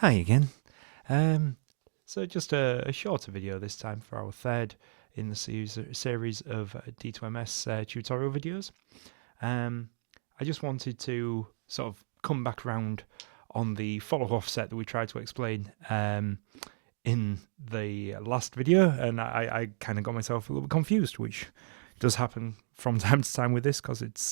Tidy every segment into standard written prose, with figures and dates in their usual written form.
Hi again. Um, so just a shorter video this time for our third in the series of D2MS tutorial videos. Um, I just wanted to sort of come back around on the follow offset that we tried to explain in the last video, and I kind of got myself a little bit confused, which does happen from time to time with this because it's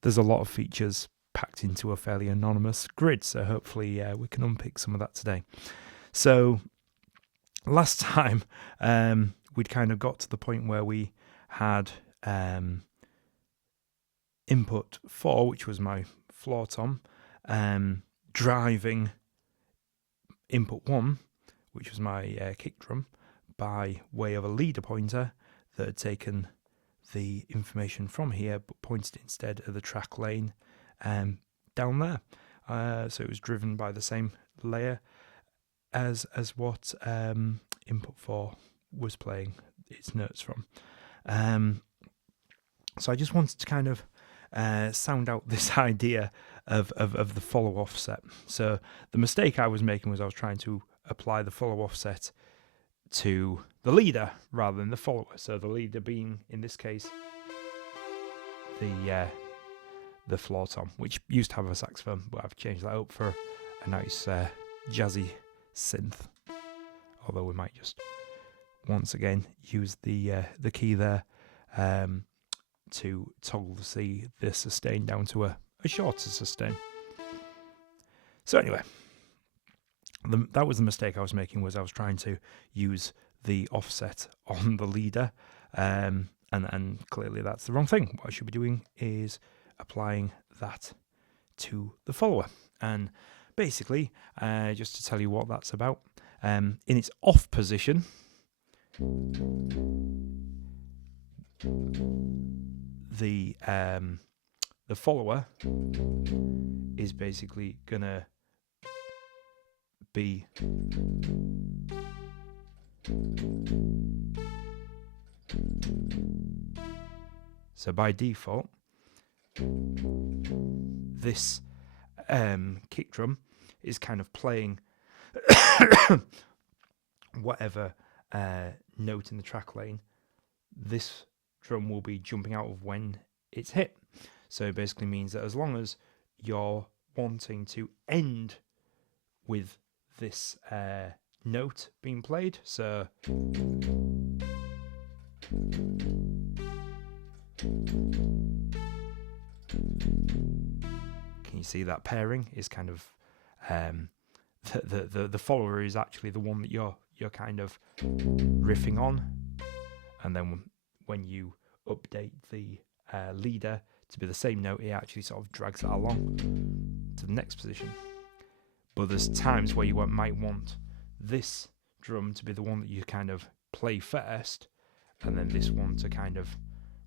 there's a lot of features packed into a fairly anonymous grid, so hopefully we can unpick some of that today. So last time we'd kind of got to the point where we had input 4, which was my floor tom, driving input 1, which was my kick drum, by way of a leader pointer that had taken the information from here but pointed instead at the track lane down there. So it was driven by the same layer as what input 4 was playing its notes from. So I just wanted to kind of sound out this idea of the follow offset. So the mistake I was making was I was trying to apply the follow offset to the leader rather than the follower. So the leader being, in this case, the floor tom, which used to have a saxophone, but I've changed that up for a nice jazzy synth. Although we might just once again use the key there to toggle the sustain down to a shorter sustain. So anyway, that was the mistake I was making, was I was trying to use the offset on the leader, and clearly that's the wrong thing. What I should be doing is applying that to the follower. And basically, just to tell you what that's about, in its off position, the follower is basically gonna be so by default this kick drum is kind of playing whatever note in the track lane this drum will be jumping out of when it's hit. So it basically means that as long as you're wanting to end with this note being played, so can you see that pairing is kind of the follower is actually the one that you're kind of riffing on, and then when you update the leader to be the same note, it actually sort of drags that along to the next position. But there's times where you might want this drum to be the one that you kind of play first, and then this one to kind of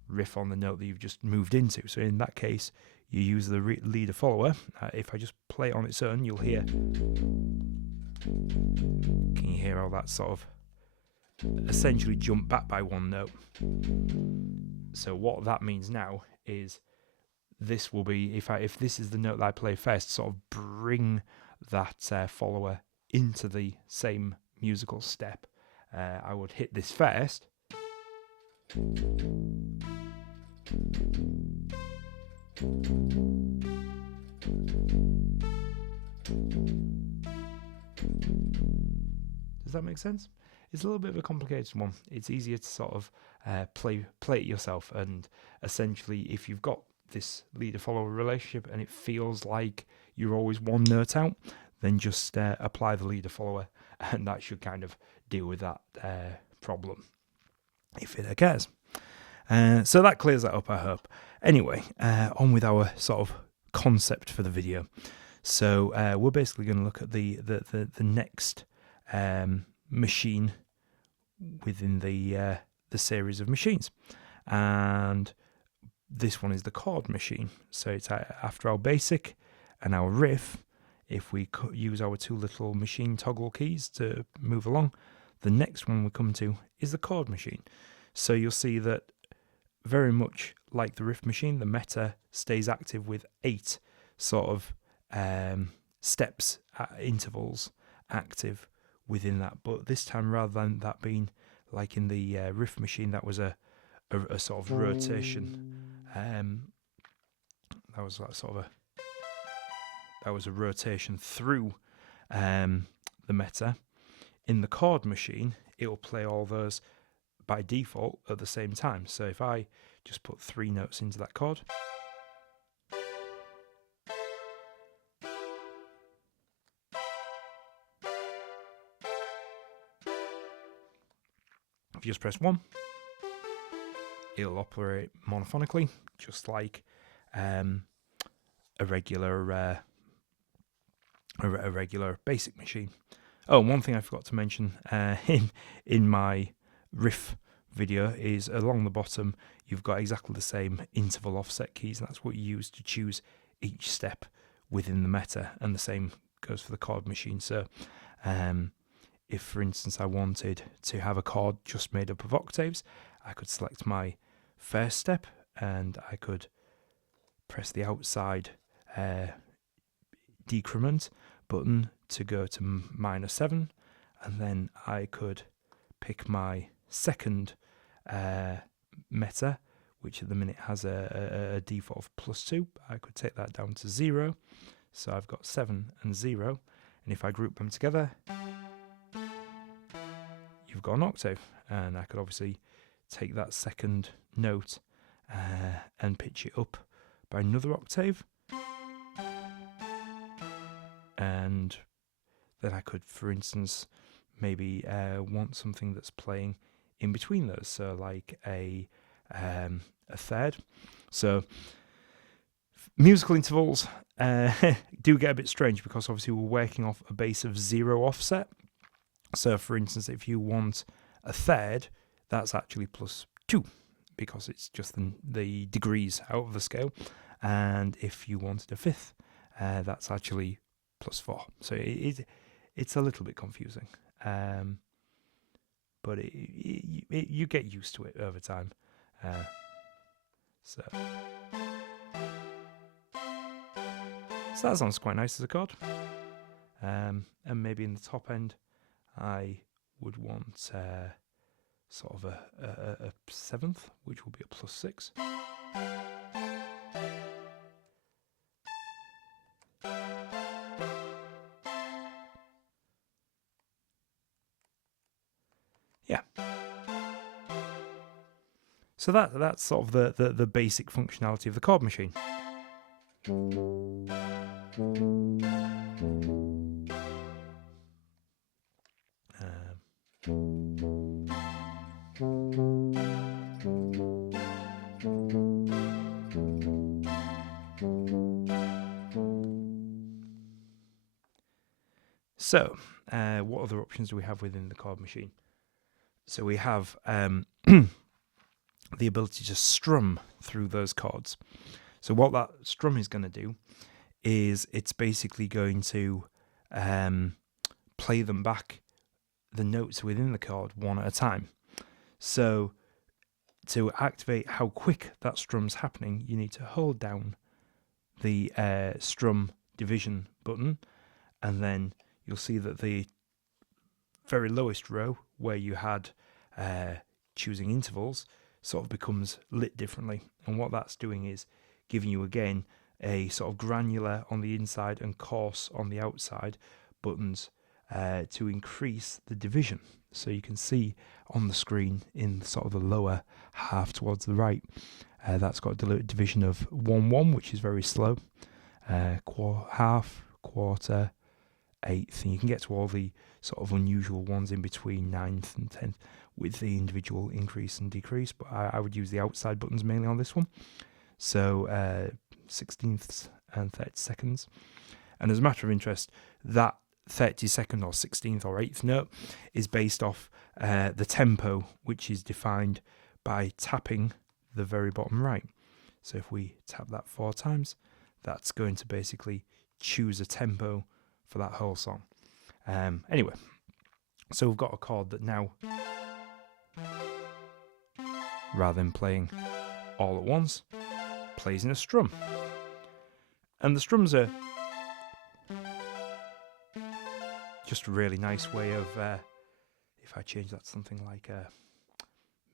riff on the note that you've just moved into. So in that case, you use the leader follower. If I just play it on its own, you'll hear. Can you hear all that sort of essentially jump back by one note? So what that means now is this will be, if this is the note that I play first, sort of bring that follower into the same musical step. I would hit this first, does that make sense? It's a little bit of a complicated one. It's easier to sort of play it yourself, and essentially if you've got this leader-follower relationship and it feels like you're always one note out, then just apply the leader-follower, and that should kind of deal with that problem if it occurs. So that clears that up, I hope. Anyway, on with our sort of concept for the video. So we're basically going to look at the next machine within the series of machines, and this one is the chord machine. So it's after our basic and our riff. If we use our two little machine toggle keys to move along, the next one we come to is the chord machine. So you'll see that very much like the riff machine, the meta stays active with 8 sort of steps intervals active within that. But this time, rather than that being like in the riff machine, that was a sort of rotation. That was like sort of a rotation through the meta. In the chord machine, it will play all those by default at the same time. So if I just put 3 notes into that chord, if you just press 1, it'll operate monophonically, just like a regular basic machine. Oh, one thing I forgot to mention in my riff video is along the bottom you've got exactly the same interval offset keys, and that's what you use to choose each step within the meta, and the same goes for the chord machine. So if for instance I wanted to have a chord just made up of octaves, I could select my first step and I could press the outside decrement button to go to -7, and then I could pick my second meta, which at the minute has a default of +2. I could take that down to 0, so I've got 7 and 0, and if I group them together, you've got an octave. And I could obviously take that second note and pitch it up by another octave, and then I could, for instance, maybe want something that's playing in between those, so like a third. So musical intervals do get a bit strange, because obviously we're working off a base of 0 offset. So for instance, if you want a third, that's actually +2, because it's just the degrees out of the scale. And if you wanted a fifth, that's actually +4. So it's a little bit confusing, but you get used to it over time. So that sounds quite nice as a chord. And maybe in the top end, I would want sort of a 7th, which will be a +6. Yeah. So that's sort of the basic functionality of the chord machine. So, what other options do we have within the chord machine? So we have the ability to strum through those chords. So what that strum is going to do is it's basically going to play them back, the notes within the chord, one at a time. So to activate how quick that strum's happening, you need to hold down the strum division button, and then you'll see that the very lowest row, where you had choosing intervals, sort of becomes lit differently. And what that's doing is giving you again a sort of granular on the inside and coarse on the outside buttons to increase the division. So you can see on the screen in sort of the lower half towards the right, that's got a division of 1/1, which is very slow, half, quarter, eighth, and you can get to all the sort of unusual ones in between 9th and 10th with the individual increase and decrease, but I would use the outside buttons mainly on this one. So 16ths and 32nds. And as a matter of interest, that 32nd or 16th or 8th note is based off the tempo, which is defined by tapping the very bottom right. So if we tap that 4 times, that's going to basically choose a tempo for that whole song. Anyway, so we've got a chord that now, rather than playing all at once, plays in a strum. And the strums are just a really nice way of, if I change that to something like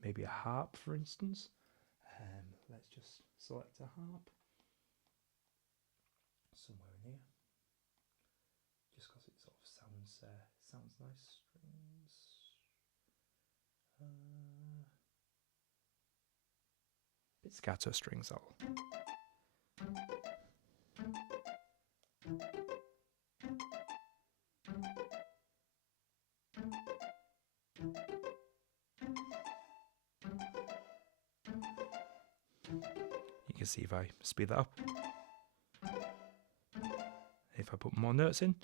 maybe a harp, for instance. Let's just select a harp somewhere in here, just because it sort of sounds nice. Strings, pizzicato strings. You can see if I speed that up, if I put more notes in.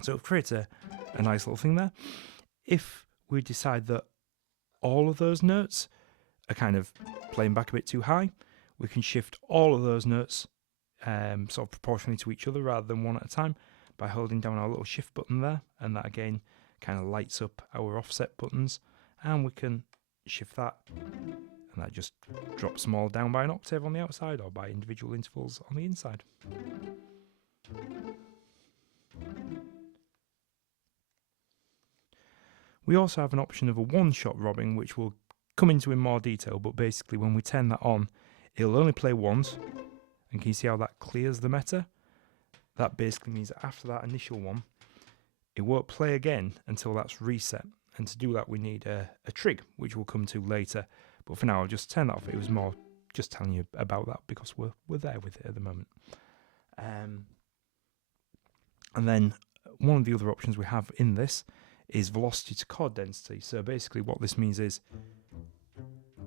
So it creates a nice little thing there. If we decide that all of those notes are kind of playing back a bit too high, we can shift all of those notes sort of proportionally to each other rather than one at a time by holding down our little shift button there, and that again kind of lights up our offset buttons, and we can shift that, and that just drops them all down by an octave on the outside or by individual intervals on the inside. We also have an option of a one-shot robbing, which we'll come into in more detail, but basically when we turn that on, it'll only play once, and can you see how that clears the meta? That basically means that after that initial one, it won't play again until that's reset, and to do that we need a trig, which we'll come to later, but for now I'll just turn that off. It was more just telling you about that because we're there with it at the moment. And then one of the other options we have in this is velocity to chord density. So basically what this means is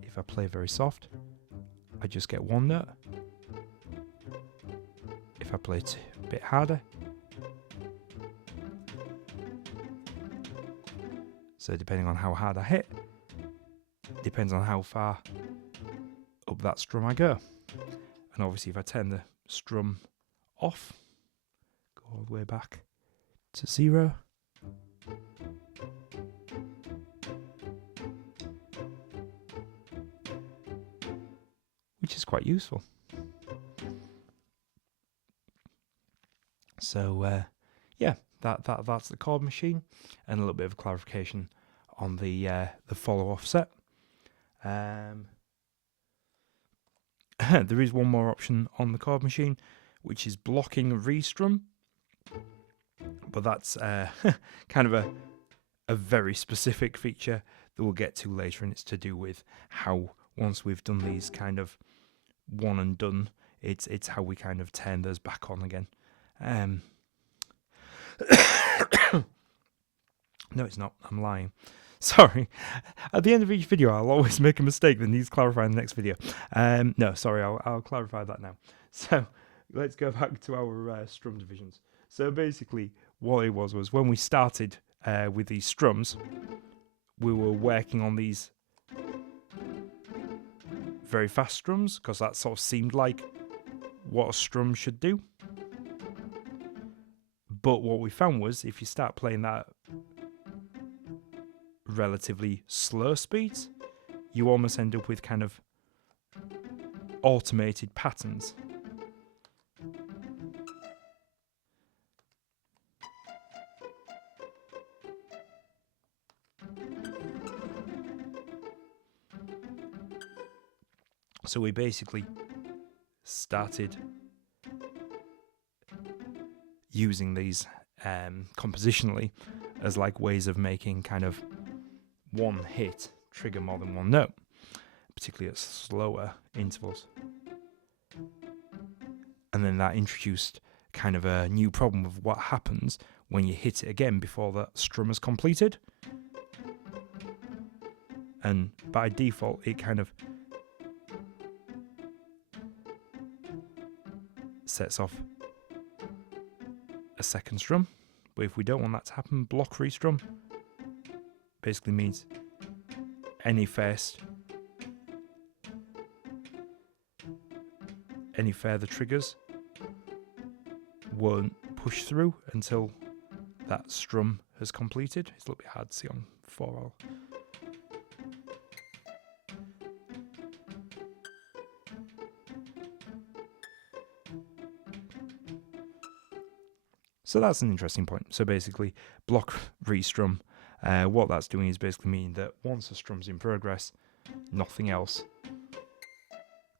if I play very soft, I just get one note. If I play it a bit harder, so depending on how hard I hit, depends on how far up that strum I go. And obviously if I turn the strum off, go all the way back to 0, which is quite useful. So yeah, that's the chord machine, and a little bit of clarification on the follow offset. There is one more option on the chord machine, which is blocking a restrum, but that's kind of a very specific feature that we'll get to later, and it's to do with how once we've done these kind of one and done, it's how we kind of turn those back on again. No, it's not. I'm lying. Sorry. At the end of each video, I'll always make a mistake that needs clarifying in the next video. No, sorry. I'll clarify that now. So let's go back to our strum divisions. So basically, what it was when we started with these strums, we were working on these very fast strums because that sort of seemed like what a strum should do. But what we found was if you start playing that relatively slow speeds, you almost end up with kind of automated patterns. So we basically started using these compositionally as like ways of making kind of one hit trigger more than one note, particularly at slower intervals. And then that introduced kind of a new problem of what happens when you hit it again before that strum is completed. And by default, it kind of sets off a second strum. But if we don't want that to happen, block restrum basically means any further triggers won't push through until that strum has completed. It's a little bit hard to see on 4L. So that's an interesting point. So basically, block restrum, what that's doing is basically mean that once the strum's in progress, nothing else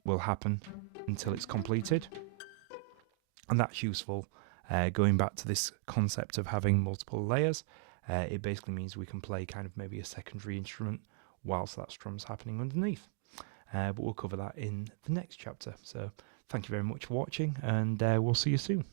will happen until it's completed. And that's useful. Going back to this concept of having multiple layers, it basically means we can play kind of maybe a secondary instrument whilst that strum's happening underneath. But we'll cover that in the next chapter. So thank you very much for watching, and we'll see you soon.